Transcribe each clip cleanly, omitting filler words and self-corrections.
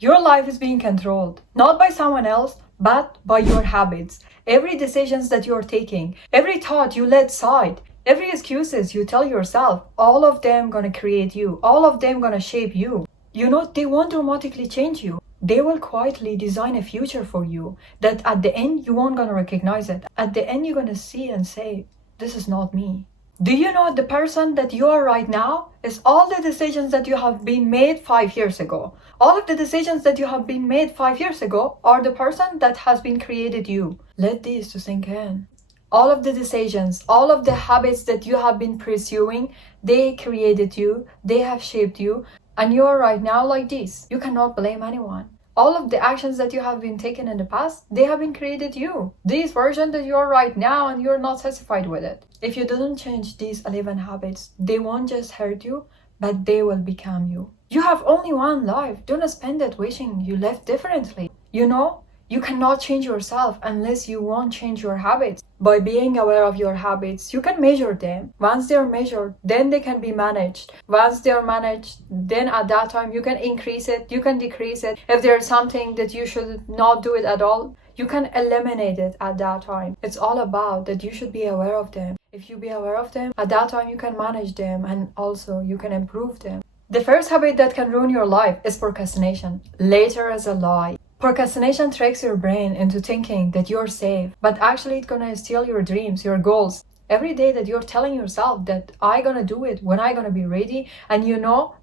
Your life is being controlled, not by someone else, but by your habits. Every decisions that you're taking, every thought you let slide, every excuses you tell yourself, all of them gonna create you, all of them gonna shape you. They won't dramatically change you. They will quietly design a future for you that at the end you won't gonna recognize it. At the end you're gonna see and say, this is not me. Do you know the person that you are right now is all the decisions that you have been made 5 years ago? All of the decisions that you have been made 5 years ago are the person that has been created you. Let this to sink in. All of the decisions, all of the habits that you have been pursuing, they created you, they have shaped you, and you are right now like this. You cannot blame anyone. All of the actions that you have been taken in the past, they have been created you. This version that you are right now and you're not satisfied with it. If you didn't change these 11 habits, they won't just hurt you, but they will become you. You have only one life. Do not spend it wishing you lived differently. You cannot change yourself unless you won't change your habits. By being aware of your habits, you can measure them. Once they're measured, then they can be managed. Once they're managed, then at that time you can increase it, you can decrease it. If there's something that you should not do it at all, you can eliminate it at that time. It's all about that you should be aware of them. If you be aware of them, at that time you can manage them and also you can improve them. The first habit that can ruin your life is procrastination. Later is a lie. Procrastination tricks your brain into thinking that you're safe, but actually it's gonna steal your dreams, your goals. Every day that you're telling yourself that I gonna do it when I gonna be ready, and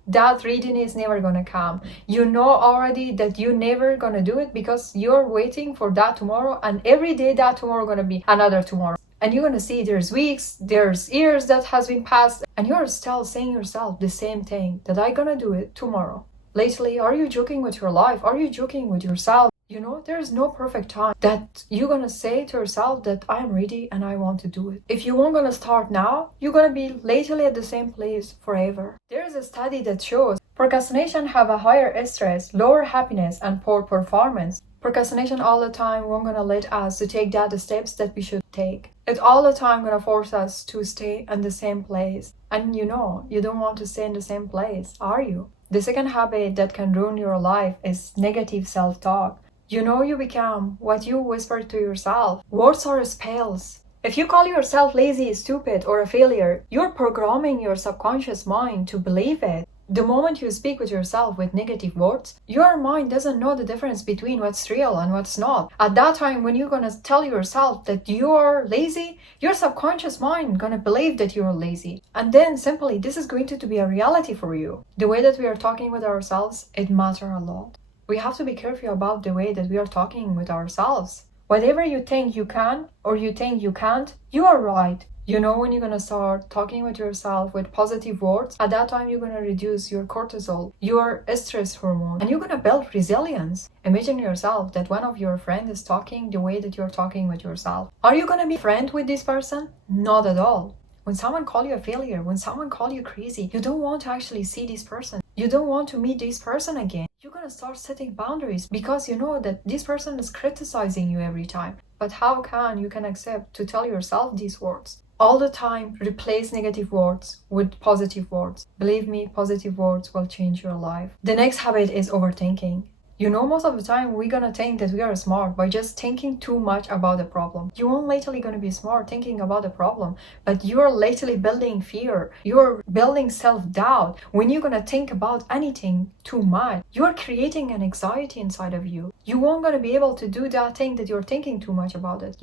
that readiness never gonna come. You know already that you never gonna do it because you're waiting for that tomorrow, and every day that tomorrow gonna be another tomorrow. And you're gonna see there's weeks, there's years that has been passed, and you're still saying yourself the same thing, that I gonna do it tomorrow. Lately, are you joking with your life? Are you joking with yourself? There's no perfect time that you're gonna say to yourself that I am ready and I want to do it. If you won't gonna start now, you're gonna be lately at the same place forever. There's a study that shows procrastination have a higher stress, lower happiness, and poor performance. Procrastination all the time won't gonna let us to take the steps that we should take. It's all the time gonna force us to stay in the same place. And you don't want to stay in the same place, are you? The second habit that can ruin your life is negative self-talk. You become what you whisper to yourself. Words are spells. If you call yourself lazy, stupid, or a failure, you're programming your subconscious mind to believe it. The moment you speak with yourself with negative words, your mind doesn't know the difference between what's real and what's not. At that time, when you're gonna tell yourself that you're lazy, your subconscious mind gonna believe that you're lazy. And then simply, this is going to be a reality for you. The way that we are talking with ourselves, it matters a lot. We have to be careful about the way that we are talking with ourselves. Whatever you think you can or you think you can't, you are right. When you're gonna start talking with yourself with positive words, at that time you're gonna reduce your cortisol, your stress hormone, and you're gonna build resilience. Imagine yourself that one of your friends is talking the way that you're talking with yourself. Are you gonna be friend with this person? Not at all. When someone call you a failure, when someone call you crazy, you don't want to actually see this person. You don't want to meet this person again. You're gonna start setting boundaries because you know that this person is criticizing you every time. But how can you accept to tell yourself these words? All the time, replace negative words with positive words. Believe me, positive words will change your life. The next habit is overthinking. Most of the time we're gonna think that we are smart by just thinking too much about the problem. You won't lately gonna be smart thinking about the problem, but you're lately building fear. You're building self-doubt. When you're gonna think about anything too much, you're creating an anxiety inside of you. You won't gonna be able to do that thing that you're thinking too much about it.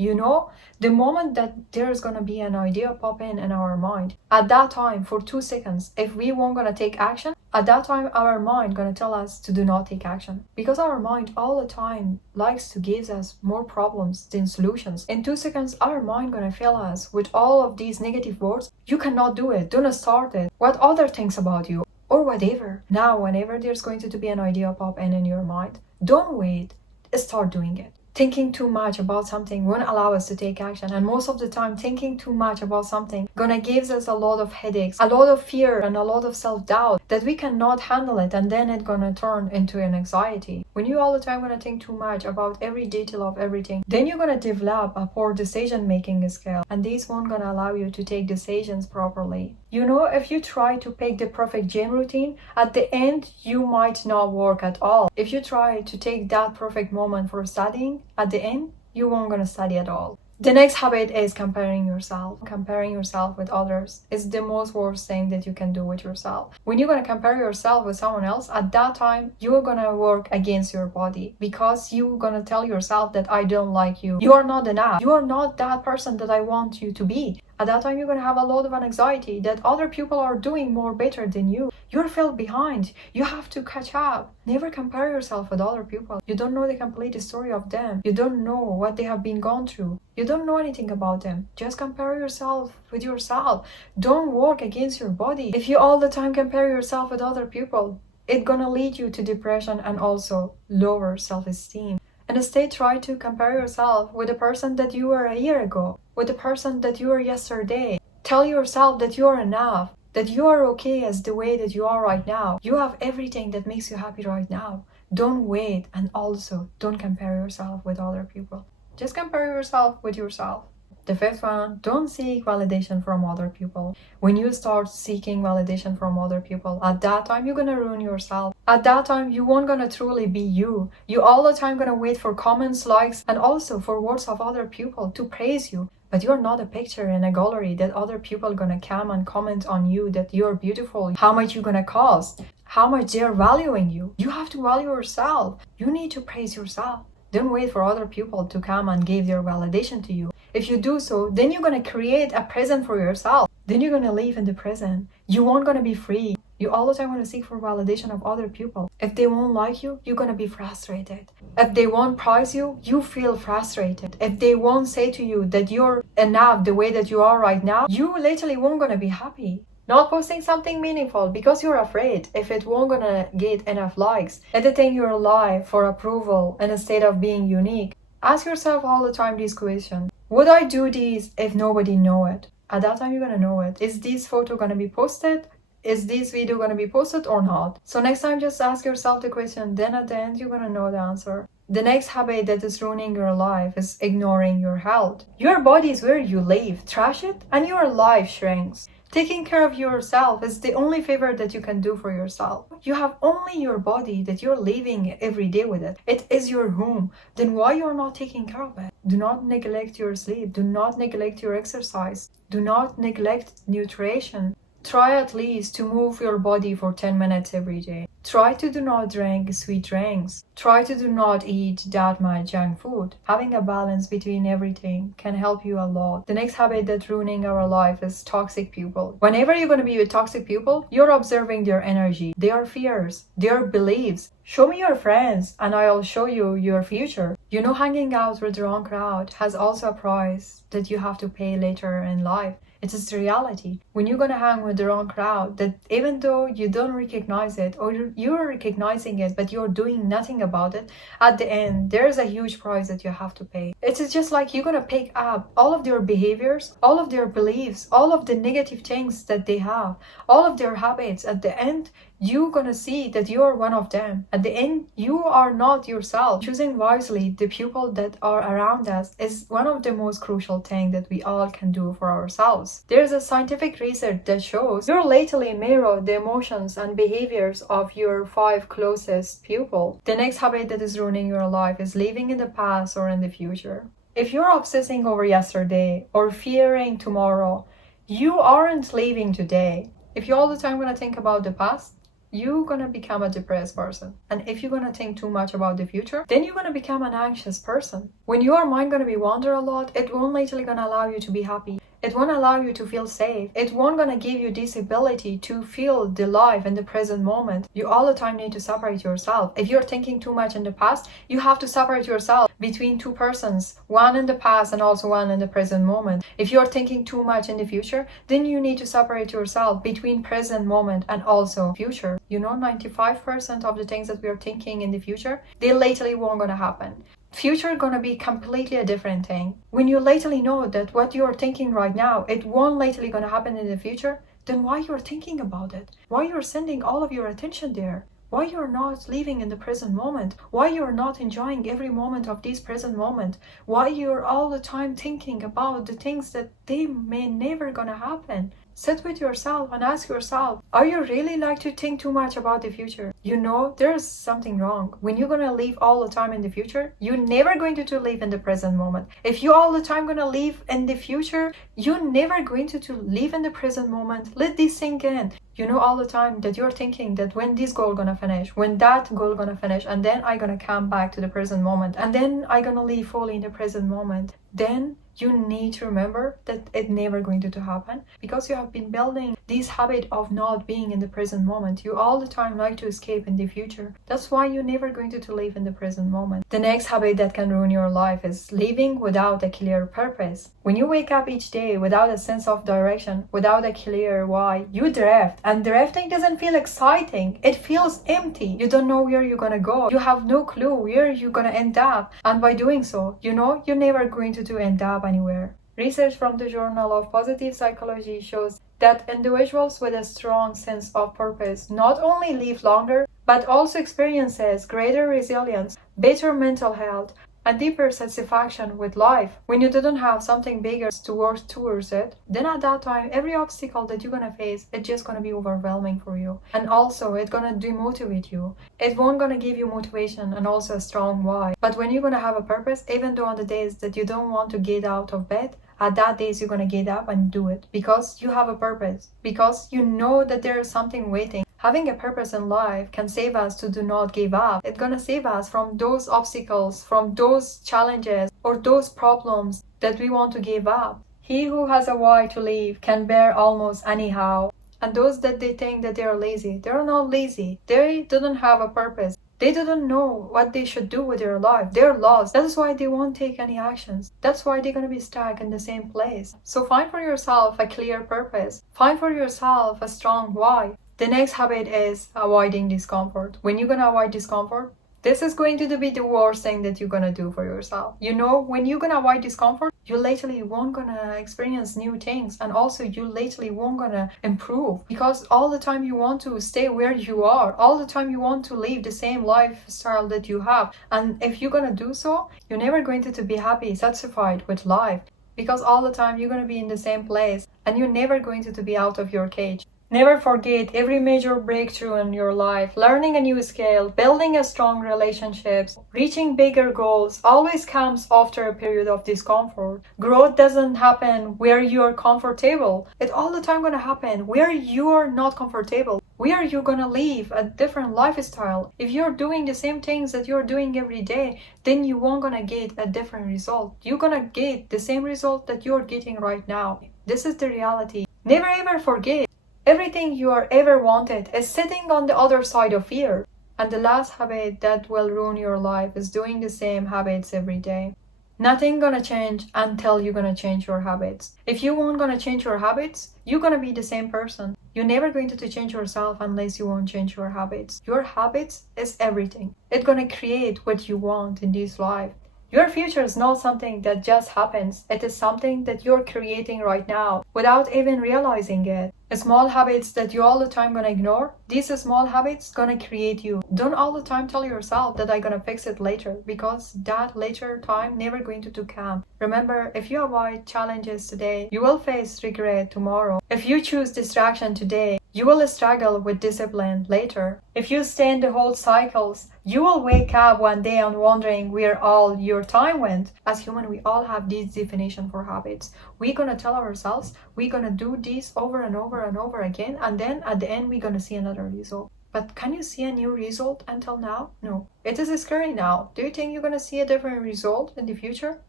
The moment that there's gonna be an idea pop in our mind, at that time, for 2 seconds, if we won't gonna take action, at that time our mind gonna tell us to do not take action. Because our mind all the time likes to give us more problems than solutions. In 2 seconds, our mind gonna fill us with all of these negative words. You cannot do it. Do not start it. What other things about you? Or whatever. Now, whenever there's going to be an idea pop in your mind, don't wait. Start doing it. Thinking too much about something won't allow us to take action, and most of the time thinking too much about something gonna gives us a lot of headaches, a lot of fear, and a lot of self-doubt that we cannot handle it, and then it's gonna turn into an anxiety. When you all the time gonna think too much about every detail of everything, then you're gonna develop a poor decision-making skill, and these won't gonna allow you to take decisions properly. You know, if you try to pick the perfect gym routine, at the end, you might not work at all. If you try to take that perfect moment for studying, at the end, you won't gonna study at all. The next habit is comparing yourself. Comparing yourself with others is the most worst thing that you can do with yourself. When you're gonna compare yourself with someone else, at that time, you're gonna work against your body because you're gonna tell yourself that I don't like you. You are not enough. You are not that person that I want you to be. At that time, you're going to have a lot of anxiety that other people are doing more better than you. You're fell behind. You have to catch up. Never compare yourself with other people. You don't know the complete story of them. You don't know what they have been gone through. You don't know anything about them. Just compare yourself with yourself. Don't work against your body. If you all the time compare yourself with other people, it's going to lead you to depression and also lower self-esteem. And instead, try to compare yourself with the person that you were a year ago, with the person that you were yesterday. Tell yourself that you are enough, that you are okay as the way that you are right now. You have everything that makes you happy right now. Don't wait, and also don't compare yourself with other people. Just compare yourself with yourself. The fifth one, don't seek validation from other people. When you start seeking validation from other people, at that time you're gonna ruin yourself. At that time you won't gonna truly be you. You all the time gonna wait for comments, likes, and also for words of other people to praise you. But you're not a picture in a gallery that other people gonna come and comment on you that you're beautiful, how much you're gonna cost, how much they're valuing you. You have to value yourself. You need to praise yourself. Don't wait for other people to come and give their validation to you. If you do so, then you're going to create a prison for yourself. Then you're going to live in the prison. You won't going to be free. You all the time want to seek for validation of other people. If they won't like you, you're going to be frustrated. If they won't praise you, you feel frustrated. If they won't say to you that you're enough the way that you are right now, you literally won't going to be happy. Not posting something meaningful because you're afraid if it won't gonna get enough likes. Editing your life for approval instead of being unique. Ask yourself all the time this question. Would I do this if nobody know it? At that time you're gonna know it. Is this photo gonna be posted? Is this video gonna be posted or not? So next time just ask yourself the question, then at the end you're gonna know the answer. The next habit that is ruining your life is ignoring your health. Your body is where you live. Trash it and your life shrinks. Taking care of yourself is the only favor that you can do for yourself. You have only your body that you're living every day with it. It is your home. Then why you're not taking care of it? Do not neglect your sleep. Do not neglect your exercise. Do not neglect nutrition. Try at least to move your body for 10 minutes every day. Try to do not drink sweet drinks. Try to do not eat that much junk food. Having a balance between everything can help you a lot. The next habit that's ruining our life is toxic people. Whenever you're going to be with toxic people, you're observing their energy, their fears, their beliefs. Show me your friends and I'll show you your future. You know, hanging out with the wrong crowd has also a price that you have to pay later in life. It is the reality. When you're gonna hang with the wrong crowd, that even though you don't recognize it or you're recognizing it, but you're doing nothing about it, at the end, there's a huge price that you have to pay. It is just like you're gonna pick up all of their behaviors, all of their beliefs, all of the negative things that they have, all of their habits. At the end, you're gonna see that you're one of them. At the end, you are not yourself. Choosing wisely the people that are around us is one of the most crucial things that we all can do for ourselves. There's a scientific research that shows you lately mirror the emotions and behaviors of your 5 closest people. The next habit that is ruining your life is living in the past or in the future. If you're obsessing over yesterday or fearing tomorrow, you aren't living today. If you all the time gonna think about the past, you're gonna become a depressed person. And if you're gonna think too much about the future, then you're gonna become an anxious person. When your mind gonna be wander a lot, it won't literally gonna allow you to be happy. It won't allow you to feel safe. It won't gonna give you this ability to feel the life in the present moment. You all the time need to separate yourself. If you're thinking too much in the past, you have to separate yourself between 2 persons, one in the past and also one in the present moment. If you're thinking too much in the future, then you need to separate yourself between present moment and also future. You know, 95% of the things that we are thinking in the future, they literally won't gonna happen. Future gonna be completely a different thing. When you lately know that what you're thinking right now, it won't lately gonna happen in the future, then why you're thinking about it? Why you're sending all of your attention there? Why you're not living in the present moment? Why you're not enjoying every moment of this present moment? Why you're all the time thinking about the things that they may never gonna happen? Sit with yourself and ask yourself, are you really like to think too much about the future? You know, there's something wrong. When you're gonna live all the time in the future, you're never going to live in the present moment. If you all the time gonna live in the future, you're never going to live in the present moment. Let this sink in. You know all the time that you're thinking that when this goal gonna finish, when that goal gonna finish, and then I gonna come back to the present moment, and then I gonna live fully in the present moment. Then you need to remember that it's never going to happen because you have been building this habit of not being in the present moment. You all the time like to escape in the future. That's why you're never going to live in the present moment. The next habit that can ruin your life is living without a clear purpose. When you wake up each day without a sense of direction, without a clear why, you drift. And drifting doesn't feel exciting. It feels empty. You don't know where you're gonna go. You have no clue where you're gonna end up. And by doing so, you know you're never going to end up anywhere. Research from the Journal of Positive Psychology shows that individuals with a strong sense of purpose not only live longer, but also experiences greater resilience, better mental health, and deeper satisfaction with life. When you didn't have something bigger to work towards it, then at that time, every obstacle that you're gonna face, it's just gonna be overwhelming for you. And also, it's gonna demotivate you. It won't gonna give you motivation and also a strong why. But when you're gonna have a purpose, even though on the days that you don't want to get out of bed, at that days you're gonna get up and do it because you have a purpose, because you know that there is something waiting. Having a purpose in life can save us to do not give up. It's gonna save us from those obstacles, from those challenges or those problems that we want to give up. He who has a why to live can bear almost anyhow. And those that they think that they are lazy, they're not lazy. They didn't have a purpose. They didn't know what they should do with their life. They're lost. That's why they won't take any actions. That's why they're gonna be stuck in the same place. So find for yourself a clear purpose. Find for yourself a strong why. The next habit is avoiding discomfort. When you're gonna avoid discomfort, this is going to be the worst thing that you're gonna do for yourself. You know, when you're gonna avoid discomfort, you literally won't gonna experience new things, and also you literally won't gonna improve because all the time you want to stay where you are. All the time you want to live the same lifestyle that you have. And if you're gonna do so, you're never going to be happy, satisfied with life because all the time you're gonna be in the same place and you're never going to be out of your cage. Never forget every major breakthrough in your life, learning a new skill, building a strong relationships, reaching bigger goals always comes after a period of discomfort. Growth doesn't happen where you're comfortable. It's all the time gonna happen where you're not comfortable, where you're gonna live a different lifestyle. If you're doing the same things that you're doing every day, then you won't gonna get a different result. You're gonna get the same result that you're getting right now. This is the reality. Never ever forget. Everything you are ever wanted is sitting on the other side of fear. And the last habit that will ruin your life is doing the same habits every day. Nothing gonna change until you're gonna change your habits. If you won't gonna change your habits, you're gonna be the same person. You're never going to change yourself unless you won't change your habits. Your habits is everything. It's gonna create what you want in this life. Your future is not something that just happens. It is something that you're creating right now without even realizing it. Small habits that you all the time gonna ignore, these small habits gonna create you. Don't all the time tell yourself that I'm gonna fix it later because that later time never going to come. Remember, if you avoid challenges today, you will face regret tomorrow. If you choose distraction today, you will struggle with discipline later. If you stay in the whole cycles, you will wake up one day and wondering where all your time went. As human, we all have this definition for habits. We're gonna tell ourselves we're gonna do this over and over and over again, and then at the end we're gonna see another result. But can you see a new result until now? No. It is scary now. Do you think you're gonna see a different result in the future?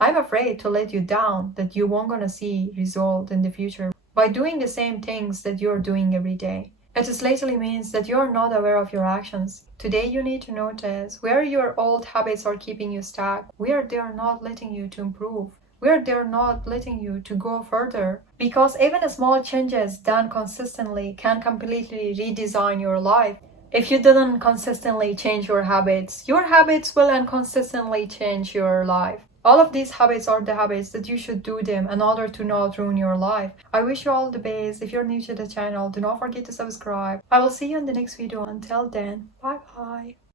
I'm afraid to let you down that you won't gonna see result in the future by doing the same things that you're doing every day. It just literally means that you're not aware of your actions. Today you need to notice where your old habits are keeping you stuck, where they are not letting you to improve, where they're not letting you to go further. Because even small changes done consistently can completely redesign your life. If you didn't consistently change your habits will inconsistently change your life. All of these habits are the habits that you should do them in order to not ruin your life. I wish you all the best. If you're new to the channel, do not forget to subscribe. I will see you in the next video. Until then, bye bye.